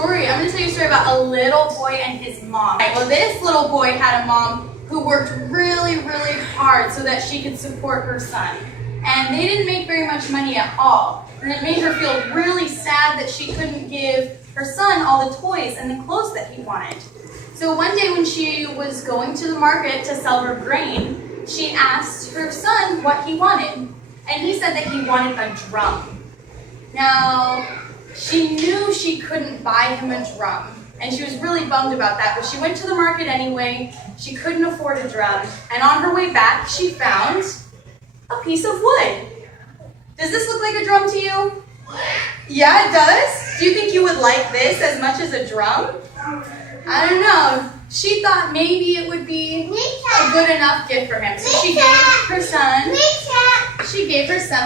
story. I'm going to tell you a story about a little boy and his mom. Well, this little boy had a mom who worked really, really hard so that she could support her son. And they didn't make very much money at all. And it made her feel really sad that she couldn't give her son all the toys and the clothes that he wanted. So one day when she was going to the market to sell her grain, she asked her son what he wanted. And he said that he wanted a drum. Now, she knew she couldn't buy him a drum. And she was really bummed about that, but she went to the market anyway. She couldn't afford a drum. And on her way back, she found a piece of wood. Does this look like a drum to you? Yeah, it does? Do you think you would like this as much as a drum? I don't know. She thought maybe it would be a good enough gift for him. So she gave her son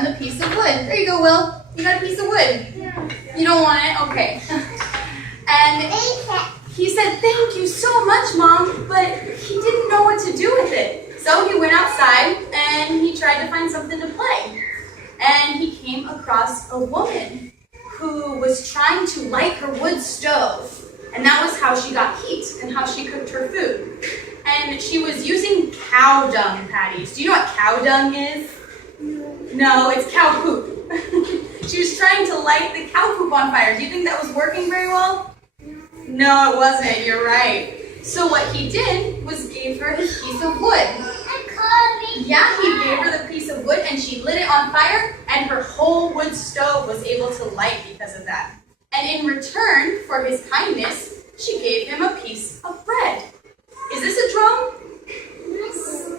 the piece of wood. There you go, Will. You got a piece of wood. You don't want it? Okay. And he said, "Thank you so much, Mom," but he didn't know what to do with it. So he went outside and he tried to find something to play. And he came across a woman who was trying to light her wood stove. And that was how she got heat and how she cooked her food. And she was using cow dung patties. Do you know what cow dung is? No, it's cow poop. She was trying to light the cow poop on fire. Do you think that was working very well? No, it wasn't. You're right. So what he did was gave her his piece of wood. Yeah, he gave her the piece of wood and she lit it on fire and her whole wood stove was able to light because of that. And in return for his kindness, she gave him a piece of bread. Is this a drum?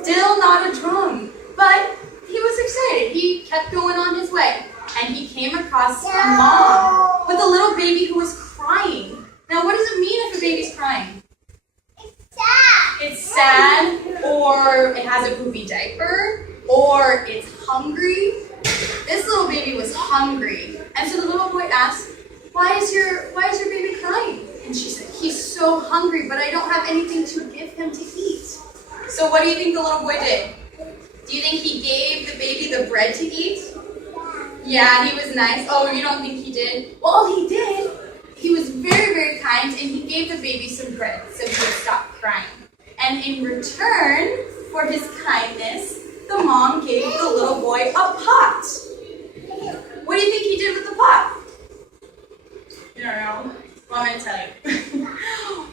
Still not a drum, but he was excited. He kept going on his way and he came across a mom with a little baby who was crying. Now, what does it mean if a baby's crying? It's sad, or it has a poopy diaper, or it's hungry. This little baby was hungry. And so the little boy asked, why is your baby crying? And she said, he's so hungry, but I don't have anything to give him to eat. So what do you think the little boy did? Do you think he gave the baby the bread to eat? Yeah, he was nice. Oh, you don't think he did? Well, he did. He was very, very kind, and he gave the baby some bread so he would stop crying. And in return for his kindness, the mom gave the little boy a pot. What do you think he did with the pot? I don't know. Well, I'm going to tell you.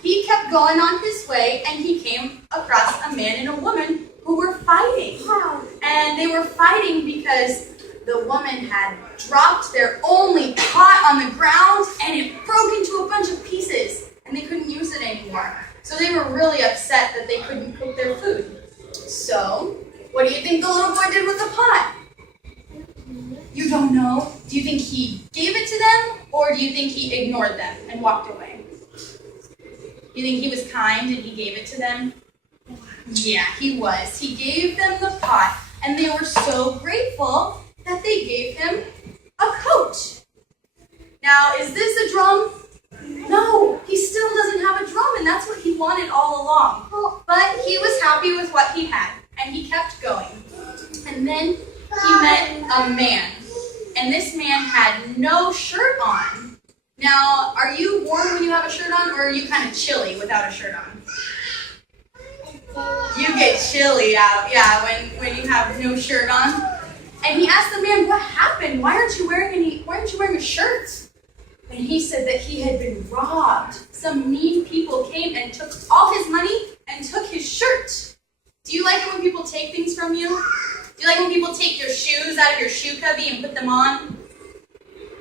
He kept going on his way, and he came across a man and a woman who were fighting. And they were fighting because the woman had dropped their only pot on the ground, and it broke into a bunch of pieces, and they couldn't use it anymore. So they were really upset that they couldn't cook their food. So, what do you think the little boy did with the pot? You don't know? Do you think he gave it to them, or do you think he ignored them and walked away? You think he was kind and he gave it to them? Yeah, he was. He gave them the pot, and they were so grateful that they gave him a coat. Now, is this a drum? No, he still doesn't have a drum, and that's what he wanted all along. But he was happy with what he had, and he kept going. And then he met a man, and this man had no shirt on. Now, are you warm when you have a shirt on, or are you kind of chilly without a shirt on? You get chilly out, yeah, when you have no shirt on. And he asked the man, what happened? Why aren't you wearing a shirt? And he said that he had been robbed. Some mean people came and took all his money and took his shirt. Do you like it when people take things from you? Do you like when people take your shoes out of your shoe cubby and put them on?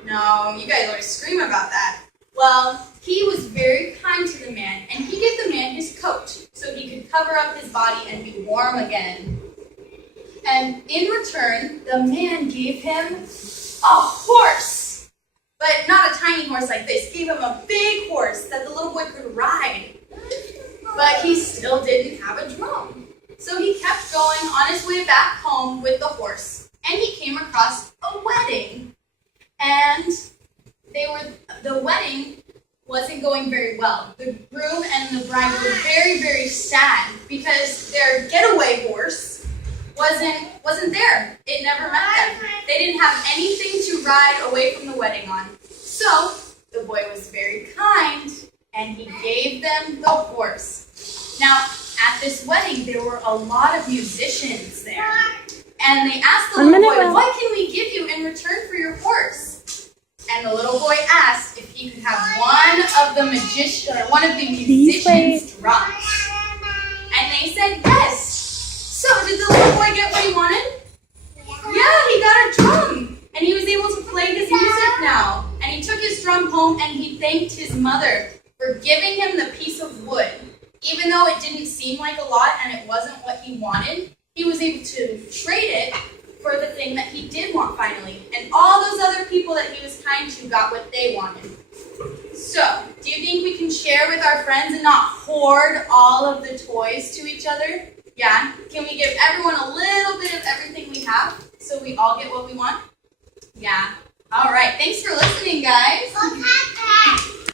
No, you guys always scream about that. Well, he was very kind to the man, and he gave the man his coat so he could cover up his body and be warm again. And in return, the man gave him a horse. But not a tiny horse like this. Gave him a big horse that the little boy could ride. But he still didn't have a drum. So he kept going on his way back home with the horse. And he came across a wedding. And the wedding wasn't going very well. The groom and the bride were very, very sad because their getaway horse wasn't there. It never met them. They didn't have anything to ride away from the wedding on. So the boy was very kind and he gave them the horse. Now, at this wedding, there were a lot of musicians there. And they asked the little boy, what can we give you in return for your horse? And the little boy asked if he could have one of the musicians' drums. And they said yes. So did the little boy get what he wanted? Yeah, he got a drum. And he was able to play his music now. And he took his drum home and he thanked his mother for giving him the piece of wood. Even though it didn't seem like a lot and it wasn't what he wanted, he was able to trade it for the thing that he did want finally. And all those other people that he was kind to got what they wanted. So, do you think we can share with our friends and not hoard all of the toys to each other? Yeah? Can we give everyone a little bit of everything we have so we all get what we want? Yeah. All right. Thanks for listening, guys.